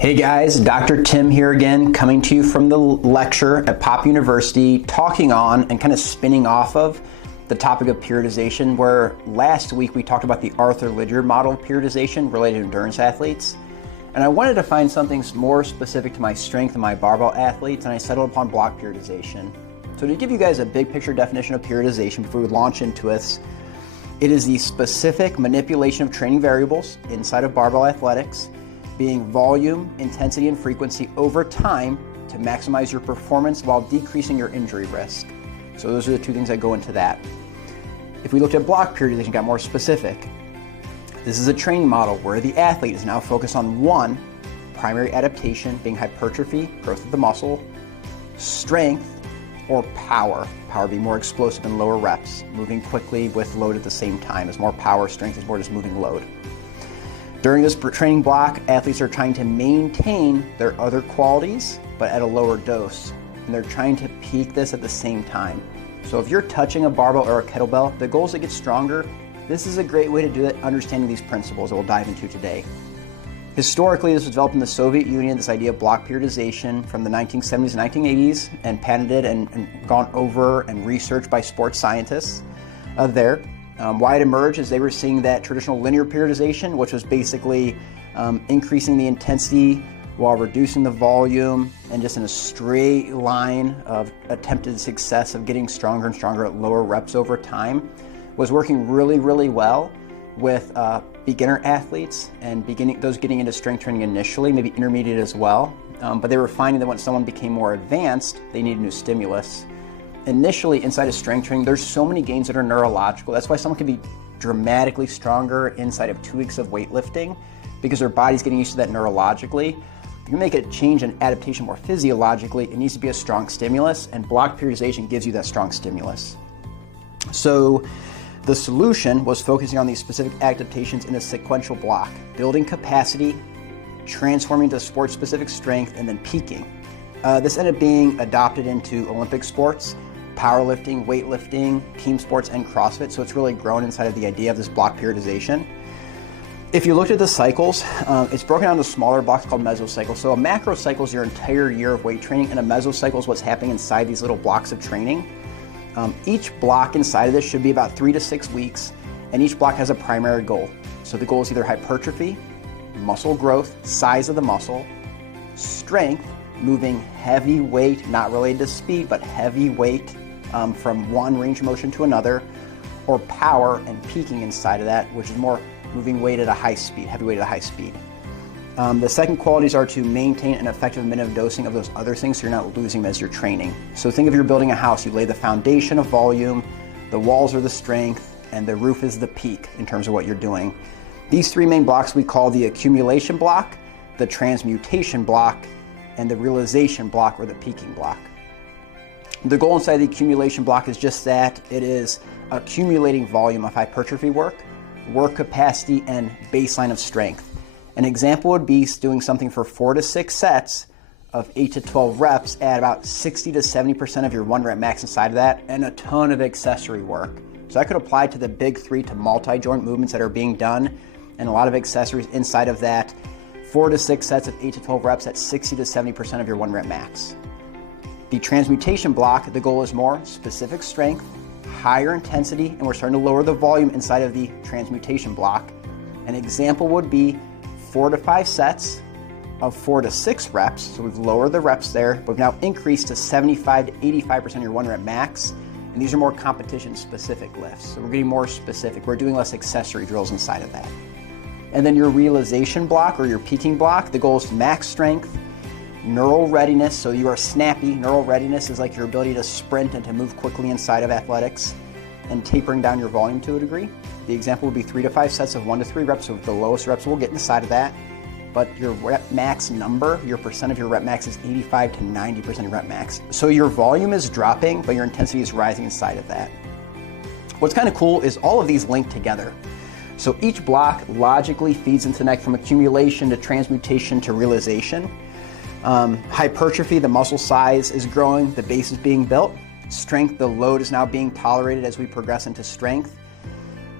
Hey guys, Dr. Tim here again, coming to you from the lecture at Pop University, talking on and kind of spinning off of the topic of periodization, where last week we talked about the Arthur Lydiard model of periodization related to endurance athletes. And I wanted to find something more specific to my strength and my barbell athletes, and I settled upon block periodization. So to give you guys a big picture definition of periodization before we launch into this, it is the specific manipulation of training variables inside of barbell athletics, being volume, intensity, and frequency over time to maximize your performance while decreasing your injury risk. So those are the two things that go into that. If we looked at block periodization, got more specific. This is a training model where the athlete is now focused on one primary adaptation, being hypertrophy, growth of the muscle, strength, or power. Power being more explosive in lower reps, moving quickly with load at the same time. Is more power, strength is more just moving load. During this training block, athletes are trying to maintain their other qualities, but at a lower dose. And they're trying to peak this at the same time. So if you're touching a barbell or a kettlebell, the goal is to get stronger. This is a great way to do it, understanding these principles that we'll dive into today. Historically, this was developed in the Soviet Union, this idea of block periodization from the 1970s and 1980s, and patented and gone over and researched by sports scientists there. Why it emerged is they were seeing that traditional linear periodization, which was basically increasing the intensity while reducing the volume, and just in a straight line of attempted success of getting stronger and stronger at lower reps over time, was working really, really well with beginner athletes and those getting into strength training initially, maybe intermediate as well. But they were finding that when someone became more advanced, they needed new stimulus. Initially, inside of strength training, there's so many gains that are neurological. That's why someone can be dramatically stronger inside of 2 weeks of weightlifting, because their body's getting used to that neurologically. If you make a change in adaptation more physiologically, it needs to be a strong stimulus, and block periodization gives you that strong stimulus. So the solution was focusing on these specific adaptations in a sequential block, building capacity, transforming to sport-specific strength, and then peaking. This ended up being adopted into Olympic sports, powerlifting, weightlifting, team sports, and CrossFit. So it's really grown inside of the idea of this block periodization. If you looked at the cycles, it's broken down into smaller blocks called mesocycles. So a macro cycle is your entire year of weight training, and a mesocycle is what's happening inside these little blocks of training. Each block inside of this should be about 3 to 6 weeks, and each block has a primary goal. So the goal is either hypertrophy, muscle growth, size of the muscle, strength, moving heavy weight, not related to speed, but heavy weight from one range of motion to another, or power and peaking inside of that, which is more moving weight at a high speed, heavy weight at a high speed. The second qualities are to maintain an effective minimum dosing of those other things so you're not losing them as you're training. So think if you're building a house, you lay the foundation of volume, the walls are the strength, and the roof is the peak in terms of what you're doing. These three main blocks we call the accumulation block, the transmutation block, and the realization block, or the peaking block. The goal inside the accumulation block is just that. It is accumulating volume of hypertrophy work capacity, and baseline of strength. An example would be doing something for 4 to 6 sets of 8 to 12 reps at about 60 to 70% of your 1 rep max inside of that, and a ton of accessory work. So that could apply to the big 3 to multi-joint movements that are being done, and a lot of accessories inside of that. 4 to 6 sets of 8 to 12 reps at 60 to 70% of your 1 rep max. The transmutation block, the goal is more specific strength, higher intensity, and we're starting to lower the volume inside of the transmutation block. An example would be 4 to 5 sets of 4 to 6 reps. So we've lowered the reps there, but we've now increased to 75 to 85% of your 1 rep max. And these are more competition specific lifts. So we're getting more specific. We're doing less accessory drills inside of that. And then your realization block, or your peaking block, the goal is max strength, neural readiness, so you are snappy. Neural readiness is like your ability to sprint and to move quickly inside of athletics, and tapering down your volume to a degree. The example would be 3 to 5 sets of 1 to 3 reps, so the lowest reps will get inside of that. But your rep max number, your percent of your rep max is 85 to 90% of rep max. So your volume is dropping, but your intensity is rising inside of that. What's kind of cool is all of these link together. So each block logically feeds into the next, from accumulation to transmutation to realization. Hypertrophy, the muscle size is growing, the base is being built. Strength, the load is now being tolerated as we progress into strength.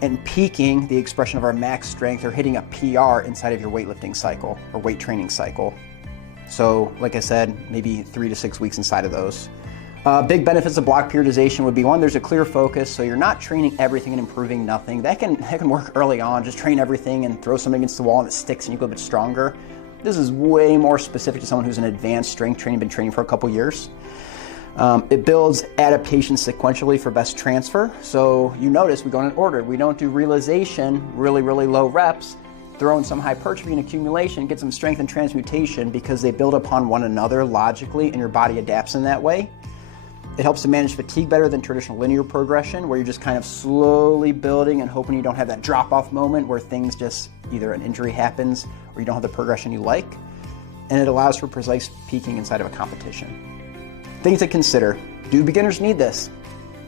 And peaking, the expression of our max strength, or hitting a PR inside of your weightlifting cycle or weight training cycle. So like I said, maybe 3 to 6 weeks inside of those. Big benefits of block periodization would be, one, there's a clear focus, so you're not training everything and improving nothing. That can work early on, just train everything and throw something against the wall and it sticks and you go a bit stronger. This is way more specific to someone who's in advanced strength training, been training for a couple years. It builds adaptation sequentially for best transfer. So you notice we go in order. We don't do realization, really low reps, throw in some hypertrophy and accumulation, get some strength and transmutation, because they build upon one another logically and your body adapts in that way. It helps to manage fatigue better than traditional linear progression, where you're just kind of slowly building and hoping you don't have that drop-off moment where things just, either an injury happens or you don't have the progression you like. And it allows for precise peaking inside of a competition. Things to consider. Do beginners need this?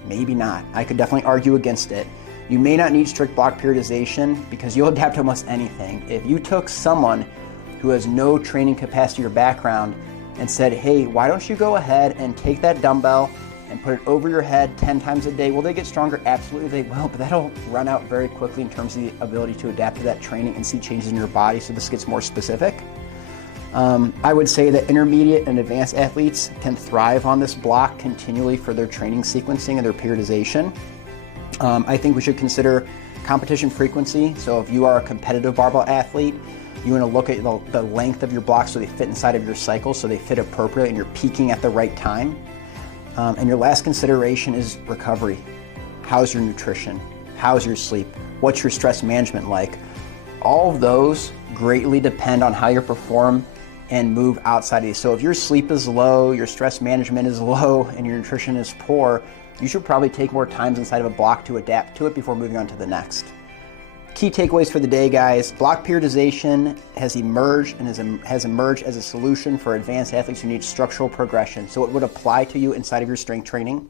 Maybe not. I could definitely argue against it. You may not need strict block periodization because you'll adapt to almost anything. If you took someone who has no training capacity or background and said, hey, why don't you go ahead and take that dumbbell and put it over your head 10 times a day, will they get stronger? Absolutely they will, but that'll run out very quickly in terms of the ability to adapt to that training and see changes in your body, so this gets more specific. I would say that intermediate and advanced athletes can thrive on this block continually for their training sequencing and their periodization. I think we should consider competition frequency. So if you are a competitive barbell athlete, you want to look at the length of your blocks so they fit inside of your cycle, so they fit appropriately and you're peaking at the right time. And your last consideration is recovery. How's your nutrition? How's your sleep? What's your stress management like? All of those greatly depend on how you perform and move outside of these. So if your sleep is low, your stress management is low, and your nutrition is poor, you should probably take more times inside of a block to adapt to it before moving on to the next. Key takeaways for the day, guys. Block periodization has emerged as a solution for advanced athletes who need structural progression. So it would apply to you inside of your strength training.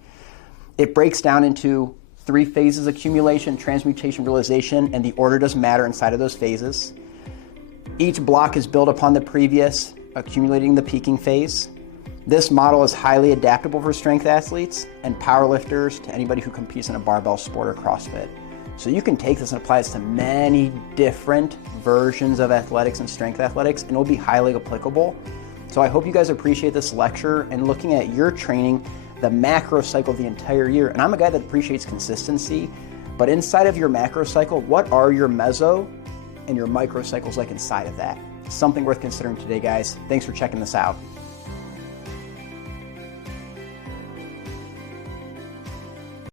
It breaks down into 3 phases: accumulation, transmutation, realization, and the order doesn't matter inside of those phases. Each block is built upon the previous, accumulating the peaking phase. This model is highly adaptable for strength athletes and powerlifters, to anybody who competes in a barbell sport or CrossFit. So you can take this and apply this to many different versions of athletics and strength athletics, and it'll be highly applicable. So I hope you guys appreciate this lecture and looking at your training, the macro cycle of the entire year. And I'm a guy that appreciates consistency, but inside of your macro cycle, what are your meso and your micro cycles like inside of that? Something worth considering today, guys. Thanks for checking this out.